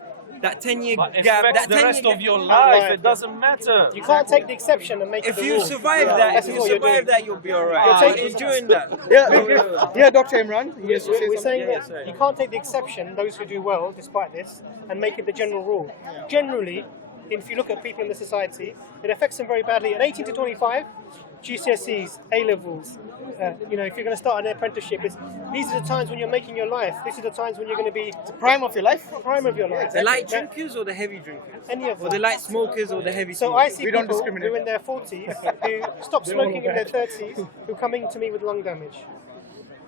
that 10-year But it gap. affects That the 10 rest year of your gap. life. It doesn't matter. You can't take the exception and make it If the you rule. survive that, That's if you what you're survive doing. that, you'll be alright. You're You're taking- enjoying that. Yeah, Dr. Imran. Yes, you say We're saying something. that you can't take the exception, those who do well despite this, and make it the general rule. Generally, if you look at people in the society, it affects them very badly. At 18 to 25, GCSEs, A-levels, if you're going to start an apprenticeship, these are the times when you're making your life. These are the times when you're going to be Prime of your life. prime of your life. The light drinkers or the heavy drinkers? Any of Or the them. light smokers or the heavy So smokers? I see We don't people discriminate. who in their 40s who stop smoking in their 30s who coming to me with lung damage.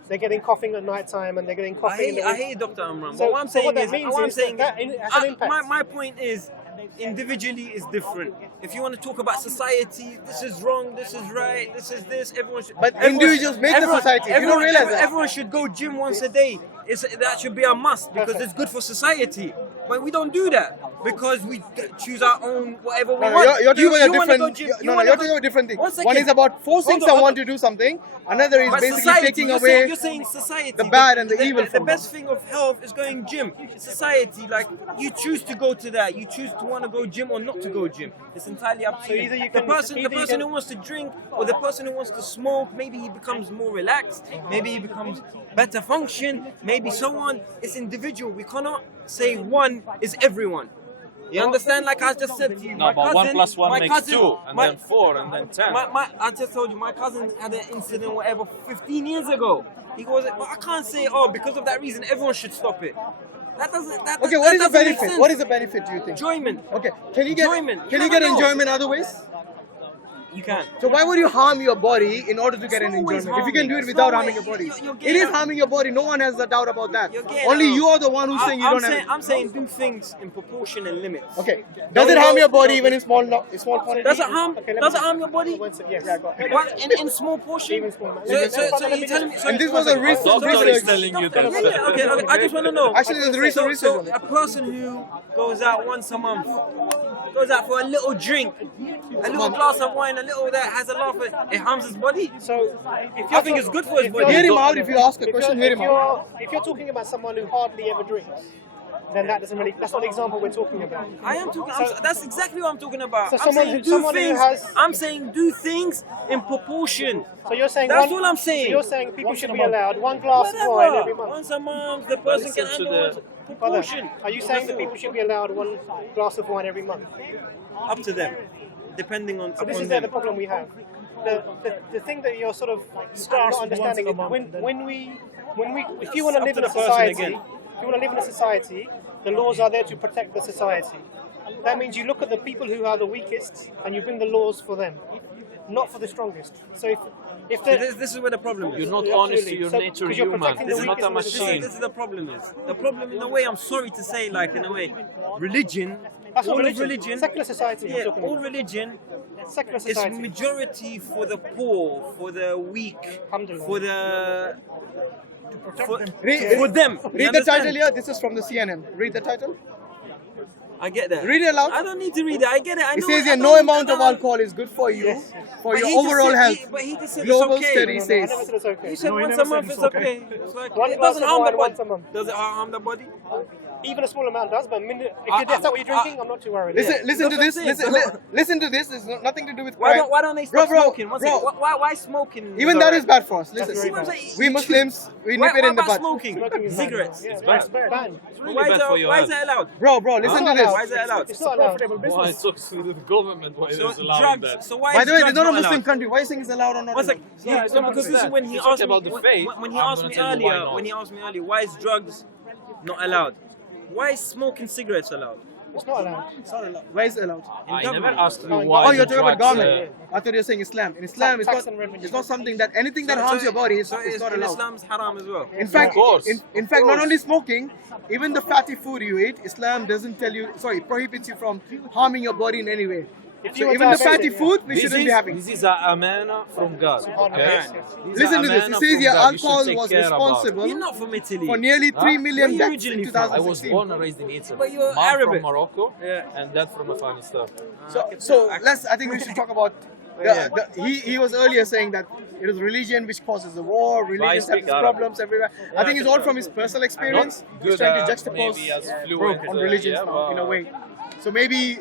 They're getting coughing at night time and they're getting coughing in the I hear Dr. Amram. So- but what I'm so saying what that is, means what I'm is saying that is, has an impact. my point is, individually is different. If you want to talk about society, this is wrong, this is right, this is this. Everyone should. But individuals make the society. You don't realize that. Everyone should go gym once a day. That should be a must because it's good for society. But we don't do that because we choose our own whatever we No, want. you're talking about a wanna go different. gym, No, wanna you're go- talking about a different thing. One second. One is about forcing Hold on, someone hold to do something. Another is But basically society, taking you're away. saying society. the bad and the evil The from best thing of health is going gym. Society, like you choose to go to that. You choose to want to go gym or not to go gym. It's entirely up to So you. either you The can- person either you can- who wants to drink or the person who wants to smoke, maybe he becomes more relaxed. Maybe he becomes better function. Maybe so on. It's individual. We cannot say one is everyone. You understand? Like I just said to you. No, my but cousin, 1 plus 1 my makes cousin- 2, and my- then 4, and then 10. I just told you, my cousin had an incident, whatever, 15 years ago. He goes, well, I can't say, because of that reason, everyone should stop it. That doesn't. That, Okay, that what is the doesn't make benefit? sense. What is the benefit? Do you think? Enjoyment? Okay, can you get Enjoyment. Can You you get never know. enjoyment other ways? You can. So why would you harm your body in order to get an It's always enjoyment? If you can do it harming. without It's harming your always- body, you're it getting is out. harming your body. No one has a doubt about that. You're getting Only out. you are the one who's saying you don't have it. I'm saying do things in proportion and limits. Okay, does it harm your body even in small quantities? Does it harm? Okay, let me Does it just- harm your body? Yes. What, in small portion? Even small amount. So Let me you telling me? just- so- And this was a research. Doctor is telling you Yeah, that. yeah, okay. I just want to know. Actually, there's research on it. A person who goes out once a month, goes out for a little drink, a little glass of wine, a little that has a laugh, it harms his body. So, if I think it's good for his body. Hear him out. If you ask a question, hear him out. If you're talking about someone who hardly ever drinks, then that doesn't really. That's not the example we're talking about. I am talking. That's exactly what I'm talking about. So I'm someone saying who- do someone who things. has- I'm saying do things in proportion. So you're saying That's one, all I'm saying. So you're saying people should be allowed one glass of wine every month. Once a month, the person can listen to handle the- proportion. Are you saying that people should be allowed one glass of wine every month? Up to them, depending on So this upon is them. the problem we have. The thing that you're sort of not understanding is when we if you want to Up live to in a the person society, again. if you want to live in a society, the laws are there to protect the society. That means you look at the people who are the weakest and you bring the laws for them, not for the strongest. So if So the this is where the problem is. You're not Yeah, honest to absolutely. your So, nature, because you're human. protecting the This is not a weakest in the machine. This is the problem is. The problem, in a way, I'm sorry to say, like, in a way, religion, that's not all of religion. religion, Secular society. yeah, I'm talking all about. religion Secular is society. majority for the poor, for the weak, Alhamdulillah. for the... For, Read- for them. You Read the understand? title here. This is from the CNN. Read the title. I get that. Read it aloud. I don't need to read it. I get it. I It know says I here, don't no need- amount I of don't- alcohol is good for you, Yes. for But your he just overall said- health. But he just said Global it's okay. study No, I says. never said it's okay. You said No, he once never a said month it's is okay. okay. It's like, One it glass doesn't of harm the wine body. once a month. Does it harm the body? Even a small amount does, but if that's not what you're drinking, I'm not too worried. Listen to That's this. what I'm saying. Listen to this. It's nothing to do with Why crime. don't they stop Bro, smoking? One second. bro. Why smoking? Even that is bad for us. Listen, very bad. we Muslims, we Why, nip it why in the about butt. smoking? Smoking is bad. Cigarettes. Yeah, It's bad. it's banned. It's really Why bad for your why is health. that allowed? Bro, listen to not this. Why is that allowed? It's not allowed. Why it's talks to the government? Why So is allowing drugs. that? So why By is the way, drugs it's not a not Muslim allowed? country. Why are you saying it's allowed or not? One second. allowed? Yeah, because this is when he If you asked talk me about the faith, when he I'm asked gonna me tell you why earlier. not. When he asked me earlier, why is drugs not allowed? Why is smoking cigarettes allowed? It's not allowed. Why is it allowed? I government. never asked you Oh, why. Oh, you're the talking about drugs, government. I thought you were saying Islam. In Islam, Tax and revenue. it's not something that anything that harms your body is So it's not in allowed. Islam's haram as well. In fact, course. in fact, not only smoking, even the fatty food you eat, Islam doesn't tell you. Sorry, prohibits you from harming your body in any way. you So were even the diabetic, fatty yeah. food we This shouldn't is, be having. this is a amana from God. Okay? Yes. This is Listen a to this. It amana says from here God. You should alcohol take was care about it. responsible You're not from Italy. for nearly 3 million Where you deaths in originally from? I was 2016. born and raised in Italy. But you're Mom Arabic. from Morocco Yeah. and dad from Afghanistan. So I think we should talk about. He was earlier saying that it is religion which causes the war. Religion speak has Arabic. problems everywhere. I think it's all from his personal experience. He's trying to juxtapose maybe as fluent on religions yeah, now, in a but- way. So maybe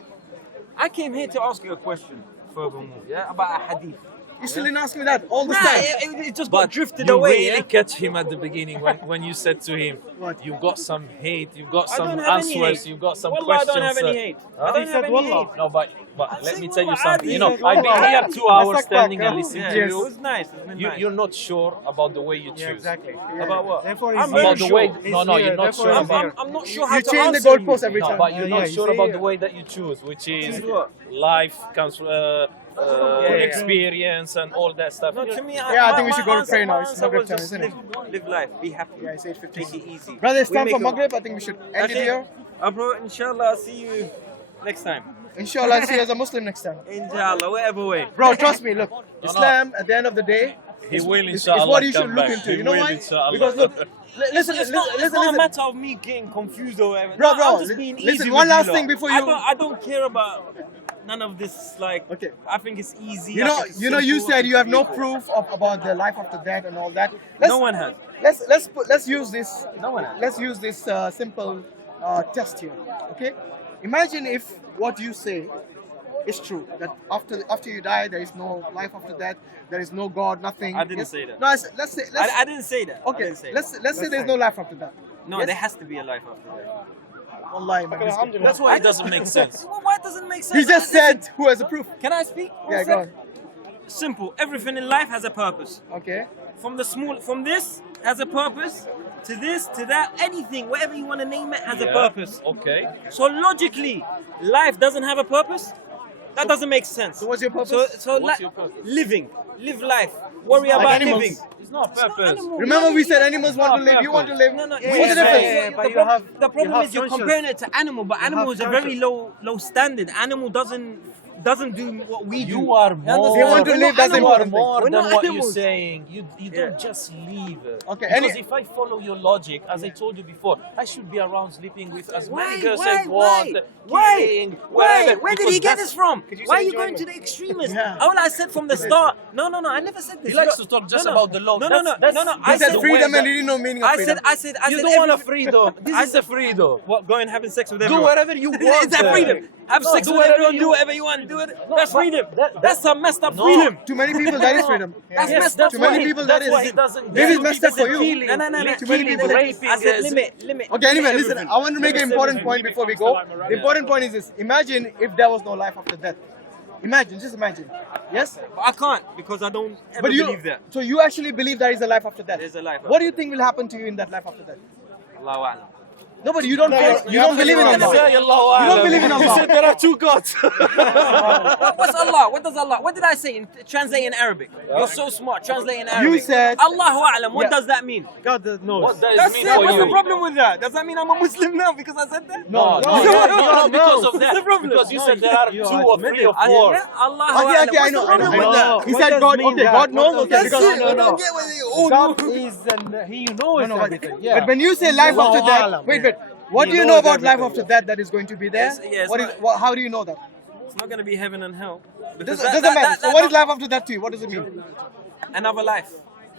I came here to ask you a question. Furthermore, yeah, about a hadith. you still didn't ask me that all the Nah, time. it just got But drifted you away. really Yeah? catch him at the beginning when you said to him, What? you got some hate, you got I some don't have any answers, hate. you got some Wallah, questions. I don't have any hate. I don't have any hate. No, but let said me tell you wallah, something. Adi. You know, He I've been said here wallah. 2 hours Let's standing back, and huh? listening Yeah, to it you. was nice. It's been nice. You're not sure about the way you choose. Exactly. About what? Therefore, I'm he's very About the way. sure. No, you're not sure about. I'm not sure how You to change the answer goalpost you. every No, time. but you're Yeah, not you sure say, about the way that you choose, which is Choose what? life, yeah. experience, and all that stuff. No, to me, Yeah, I think we should go to pray now. my It's answer Maghrib was time, just isn't it? live life, be happy. Yeah, it's 8:15. Take it easy. Brother, it's We time make for a- Maghrib. I think we should end it here. Bro, inshallah, I'll see you next time. Inshallah, I'll see you as a Muslim next time. Inshallah, whatever way. Bro, trust me, look, Islam at the end of the day He will, is inshallah, what you should come look back. into. He You know will, why? inshallah. Because look, listen, It's not a listen. matter of me getting confused or whatever. Bro, No, bro, I'm just being listen, easy one with last you thing lot. before I you- don't care about none of this. Like, Okay. I think it's easy. You I know, think it's you simple, said you have no simple. proof about the life after death and all that. No one has. Let's use this. No one has. Let's use this simple test here. Okay, imagine if what you say is true, that after you die there is no life after death, there is no God, nothing. I didn't Yes? say that. No, let's say I didn't say that. I okay. didn't say Let's that. say there's no life after death. No, Yes? there has to be a life after that. Wallahi, man, this guy. Alhamdulillah. That's why it doesn't make sense. Well, why doesn't it make sense? He just said who has the proof. Can I speak? One Yeah, sec. go on. Simple. Everything in life has a purpose. Okay. From this has a purpose, to this, to that, anything, whatever you want to name it, has a Yeah, purpose. Okay. So logically, life doesn't have a purpose. That doesn't make sense. So what's your purpose? So What's your purpose? live life. Worry Like about animals. living. It's not a purpose. animal. Remember we said animals want to not live. You want to live. No, no. What's the difference? but the, you prob- have- the problem you have is you're conscience. comparing it to animal, but animal is a very low standard. Animal doesn't doesn't do what we do. You are You understand? more. They want to live, that's you are important thing. more We're than not what you're animals. saying. You don't just live. Okay, Because if I follow your logic, as I told you before, I should be around sleeping with as many girls as I want. killing, whatever, Where did because he get that's- this from? you Why are say you going enjoyment? to the extremists? Yeah. All I said from the start. No, I never said this. He likes to talk just about the law. No. That's- I He said said freedom way and he didn't know meaning of I freedom. said You don't want a every- freedom. This I is a freedom. What? Go and having sex with Do everyone. whatever you want. Is that freedom? Have No, sex do with whatever everyone. you- Do whatever you want. Do it. No, That's but freedom. that- That's some messed up No. freedom. To many people, that is freedom. That's Yes, messed that's up. To many why- people, that's that why is- it doesn't. Maybe it's messed up for you. No. Too many people. Raping I said is- limit. Okay, anyway, listen, everything. I want to make an important point before we go. The important point is this. Imagine if there was no life after death. Imagine, just imagine. Yes? But I can't because I don't ever But you, believe that. so you actually believe there is a life after death? There's a life What do you think will happen to you in that life after death? Allahu A'lam. No, but you don't, you don't believe in Say Allah. Allah You don't believe in You Allah. said there are two gods. What's Allah? What does Allah? What did I say? Translate in Arabic. You're so smart. Translate in Arabic. said- Allahu A'lam. What Yeah. does that mean? God knows. What does That's mean it. for What's you? the problem with that? Does that mean I'm a Muslim now because I said that? No, No, because of What's that. the problem? Because you No, said there are you two are or admitting. three or I- four. yeah, Allahu Okay, A'lam. okay, I What's know, the I know. problem with that? He What said does God, mean okay, that? God knows, What okay, does because that mean? no. Get with it. God is, he knows No, but- everything. Yeah. But when you say life Allahu after death, A'lam. wait. What He do you know knows about life everything. after death that is going to be there? Yes, yes, What is, but- how do you know that? It's not going to be heaven and hell. Doesn't matter. So what is life after death to you? What does it mean? Another life.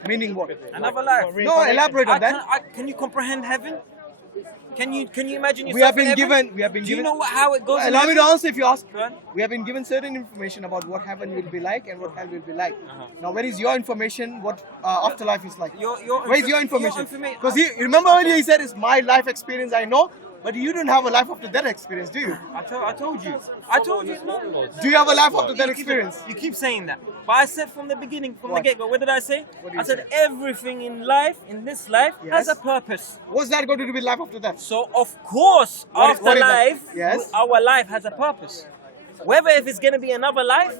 Meaning what? Another life. No, elaborate on that. Can you comprehend heaven? Can you imagine yourself We have in been heaven? given. Do you know how it goes? in Allow me to heaven? answer if you ask. Go on. We have been given certain information about what heaven will be like and what hell will be like. Uh-huh. Now, where is your information? What afterlife is like? Your Where is your infor- information? informa- Because remember earlier he said it's my life experience. I know, but you don't have a life after that experience, do you? I told you. No. Do you have a life after that You keep- experience? You keep saying that. But I said from the beginning, from What? the get-go, what did I say? What did I you said say? everything in life, in this life, has Yes. a purpose. What's that got to do with life after that? So of course, What is that? afterlife, Yes. our life has a purpose. Whether if it's gonna be another life,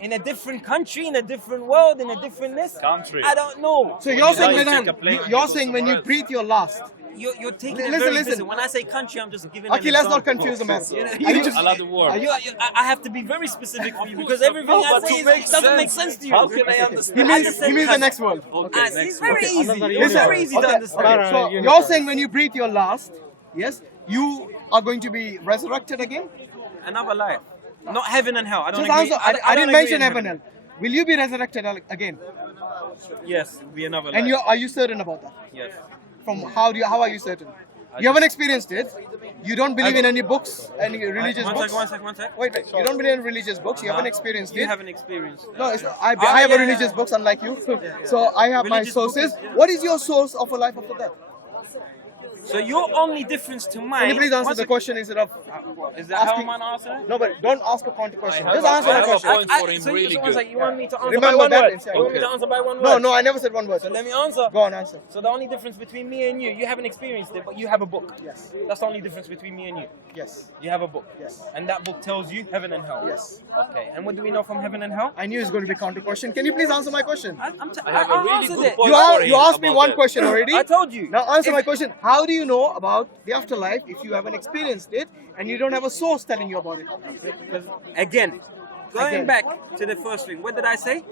in a different country, in a different world, in a different this, Country. I don't know. So you're saying you when take a plane and you're go saying when you somewhere else. breathe your last. You're taking Listen, it very listen. listen. When I say country, I'm just giving. Okay, an let's not example. confuse the man. You know, Are you just- Another word. I have to be very specific for you because No, everything I but say it makes doesn't sense. make sense to you. How can I understand? He means the next world. Ah, see, it's very easy. Another It's universe. very easy to understand. Okay, so you're saying when you breathe your last, yes, you are going to be resurrected again? Another life, not heaven and hell. I don't Just agree. answer. I don't didn't agree mention in heaven and hell. Will you be resurrected again? Yes, be another life. And are you certain about that? Yes. From how are you certain? You haven't experienced it. You don't believe in any books, any religious One books. sec. Wait. You don't believe in religious books. You haven't experienced You it. haven't experienced. No, I have a yeah, religious yeah. books, unlike you. So I have my Religious books, sources. yeah. What is your source of a life after that? So your only difference to mine. Can you please answer One the sec- question instead of Is that how asking- I'm answering? No, but don't ask a counter question. I Just have answer a my question. point for him so really one sec, good. you want me to answer Remember by one that word? inside. You want me to Okay. answer by one word? No, I never said one word. So let me answer. Go on, answer. So the only difference between me and you haven't experienced it, but you have a book. Yes. That's the only difference between me and you. Yes. You have a book. Yes. And that book tells you heaven and hell. Yes. Okay. And what do we know from heaven and hell? I knew it's going to be counter question. Can you please answer my question? I have a really answered good it. point. You asked me about one that. question already. I told you. Now answer If- my question. How do you know about the afterlife if you haven't experienced it and you don't have a source telling you about it? Again, going Again. back to the first thing, what did I say?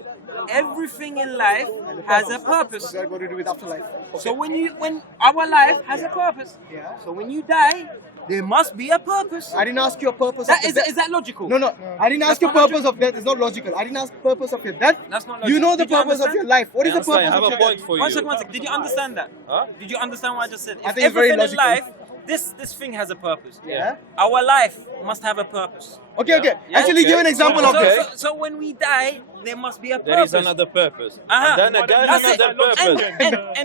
Everything in life has a purpose. That got to do with afterlife. So when our life has a purpose. Yeah. So when you die, there must be a purpose. I didn't ask you a purpose That, of is, death. is that logical? No. I didn't ask you That's not purpose of death. It's not logical. I didn't ask purpose of your death. That's not You logical. know the Did you purpose of understand? your life. What is the Understand, I purpose have of a your point life? for One you. second. Did you understand that? Huh? Did you understand what I just said? I If think it's very everything in logical. life, this thing has a purpose. Yeah. Our life must have a purpose. Okay. Yeah, Actually, okay. give an example of Okay. this. So when we die, there must be a purpose. There is another purpose. Uh-huh. And then again, That's it. another purpose.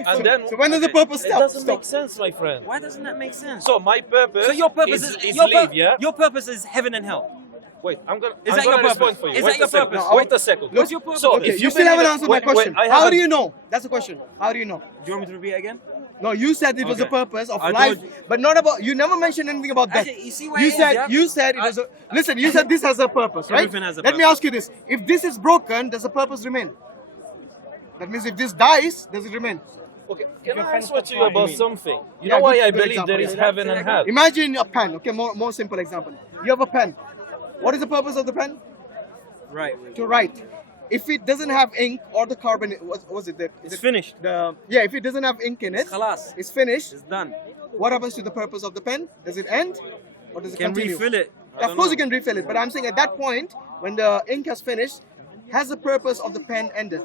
And then So when does the purpose it stop? doesn't make sense, my friend. why doesn't that make sense? So my purpose, So your purpose is your, live, yeah? your purpose is heaven and hell. Wait, I'm gonna Is that your respond purpose? for you. Is Wait that your a second. purpose? No, Wait a second. What's your purpose? So Okay, if you still haven't answered my wait, question. I How haven't- do you know? That's the question. How do you know? Do you want me to repeat it again? No, you said it was the Okay. purpose of I life, told you. but not about. You never mentioned anything about death. Actually, you see where You it is, said yeah? you said it was a. Listen, you said this has a purpose, right? Everything has a Let me purpose. ask you this: if this is broken, does the purpose remain? That means if this dies, does it remain? Okay, can I answer to you about something? You Yeah, know why good- I good believe there example. is heaven and hell? Imagine a pen. Okay, more simple example. You have a pen. What is the purpose of the pen? Right. To write. If it doesn't have ink or the carbon, was it there? It's finished. Yeah, if it doesn't have ink in it, Khalas. it's finished. It's done. What happens to the purpose of the pen? Does it end or does it You can continue? refill it. Of course you can refill it, but I'm saying at that point, when the ink has finished, has the purpose of the pen ended?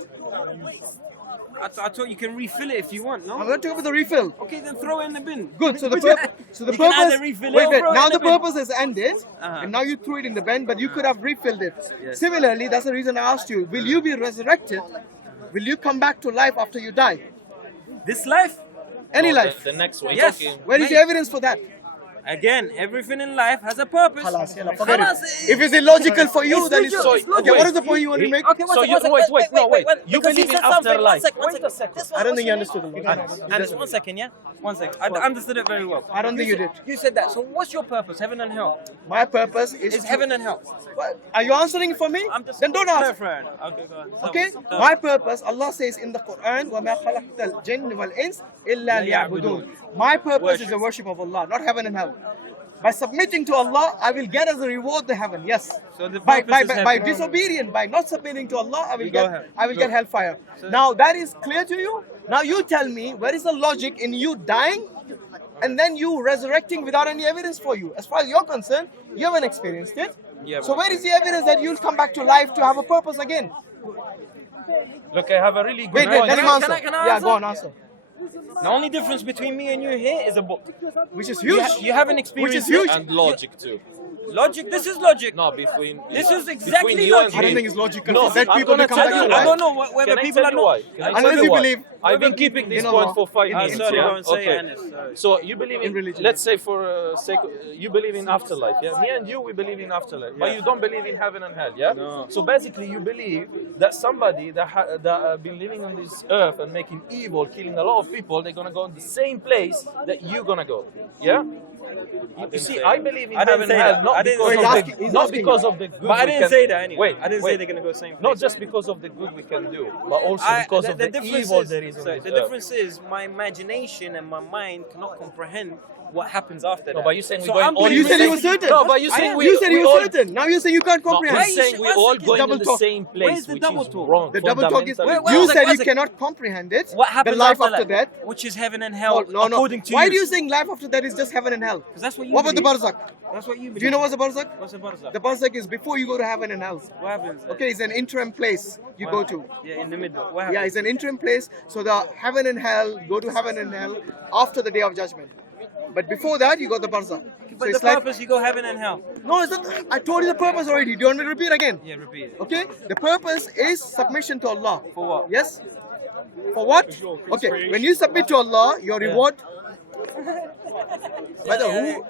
I thought you can refill it if you want, no? I'm going to talk about the refill. Okay, then throw it in the bin. Good. So the You can purpose. either refill it Wait, or wait. throw it Now in the the bin. purpose has ended, and now you threw it in the bin, but you could have refilled it. Yes. Similarly, that's the reason I asked you: will you be resurrected? Will you come back to life after you die? This life? Any No, life? The next one. Yes. Talking. Where is the evidence for that? Again, everything in life has a purpose. Khalas, yalla, forget it. Khalas, If it's illogical for you, it's then it's logical, so. it's logical. Okay, what is the point you want to make? Okay, one So sec, you- one sec, wait, no, wait. You because he believe in said something. afterlife. One sec. This one, I don't think you one understood the logic. second. Anis, 1 second, yeah? 1 second. I understood it very well. I don't think you did. You said that. So what's your purpose? Heaven and hell? My purpose is It's to- heaven and hell. What? Are you answering for me? I'm just Then don't ask. clarifying. Okay, go on. Okay? Tell me. My purpose, Allah says in the Quran, وَمَا خَلَقْتَ الْجِنَّ وَالْإِنسَ إِلَّا لِيَعْبُدُونَ. My purpose is the worship of Allah, not heaven and hell. By submitting to Allah, I will get as a reward the heaven. Yes. So the by purpose is by heaven. disobedient, by not submitting to Allah, I will Go get ahead. get hellfire. Now that is clear to you. Now you tell me, where is the logic in you dying and then you resurrecting without any evidence for you? As far as you're concerned, you haven't experienced it. Yeah, So but- where is the evidence that you'll come back to life to have a purpose again? Look, I have a really good Wait, point. let him Can I- answer. can I Yeah, answer? go on, answer. The only difference between me and you here is a book. Which is You, huge. you haven't experienced huge. it. And logic too. Logic. This is logic. No, between. This is between exactly you and logic. I don't me. think it's logical No, for dead I'm people to gonna come tell back you to why. I don't know whether Can I people tell are you not. why? Can I Unless tell you why? believe- I've been keeping this in point Allah. for 5 minutes. sorry, yeah? go on, say Okay. Anis, sorry. So you believe in, religion. let's say for sake, you believe in afterlife. Yeah, me and you, we believe in afterlife, but you don't believe in heaven and hell. Yeah. No. So basically, you believe that somebody that been living on this earth and making evil, killing a lot of people, they're gonna go in the same place that you're gonna go. Yeah. You see, I believe in I didn't heaven say and hell, that. not I didn't because say of that. the, He's not asking because you. of the good. But I we didn't can- say that anyway. Wait, I didn't wait. say they're gonna go same. Not place. just because of the good we can do, but also because of the difference evil is, there is on sorry, this the earth. difference is my imagination and my mind cannot comprehend what happens after No, that. but you're saying So we're going I'm all But you in said the you were same- certain. No, but you're saying You said you we were all- certain. Now you say you can't No, comprehend. I'm saying we're all going double in the talk. same Where's place, the which double is talk? wrong. The double talk is fundamentally. you One said second, you one second. cannot comprehend it. What happens the life after after that? that. Which is heaven and hell, No, no. according to Why you. do you saying life after that is just heaven and hell? Because that's what you What about the believe. barzakh? That's what you believe. Do you know what's the barzakh? What's the barzakh? The barzakh is before you go to heaven and hell. What happens? Okay, it's an interim place you go to. Yeah, in the middle. What happens? Yeah, it's an interim place. So the heaven and hell, go to heaven and hell after the day of judgment. But before that, you got the barzakh. So But the it's like, purpose, you go heaven and hell. no, it's not, I told you the purpose already. Do you want me to repeat again? Yeah, repeat it. Okay, the purpose is submission to Allah. For what? Yes? For what? Okay, when you submit to Allah, your reward. Whether who?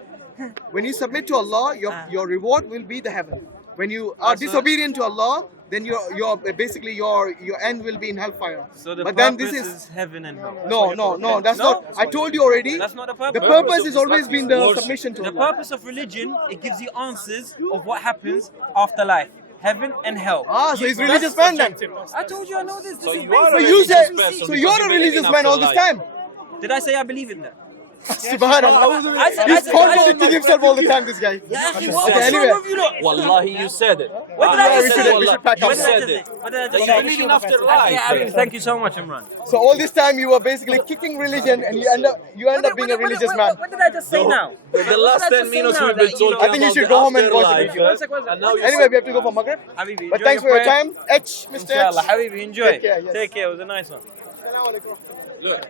When you submit to Allah, your reward will be the heaven. When you are disobedient to Allah, then your basically your end will be in hellfire. So the but purpose then this is heaven and hell. no, that's No? not. I told you already. That's not the purpose. The purpose has always been the submission to The Allah. purpose of religion, it gives you answers of what happens after life. Heaven and hell. Ah, so he's religious man then. I told you I know this. This So is you are So a basic. you religious say, person so because you're you a believe religious in man all this afterlife. time. Did I say I believe in that? Subhanallah. I said- He's contradicting himself all the time, this guy. Yeah, Okay, what's anyway. wrong with you lot? Wallahi, you said it. What did I we just should- say? we should pack up What did I now. just say? What did I That just you say? believe in afterlife. Yeah, I mean, thank you so much, Imran. So all this time you were basically kicking religion and you end up being a religious man. What did I just say now? The last 10 minutes we've been talking I think you about should the go home and watch the afterlife, video. One sec, one sec. and now you Anyway, we have to go for Maghrib. Habibi, But enjoy thanks for your prayer. time. H, Mr. H. Inshallah, Habibi, enjoy. Take care, yes. Take care, it was a nice one. look.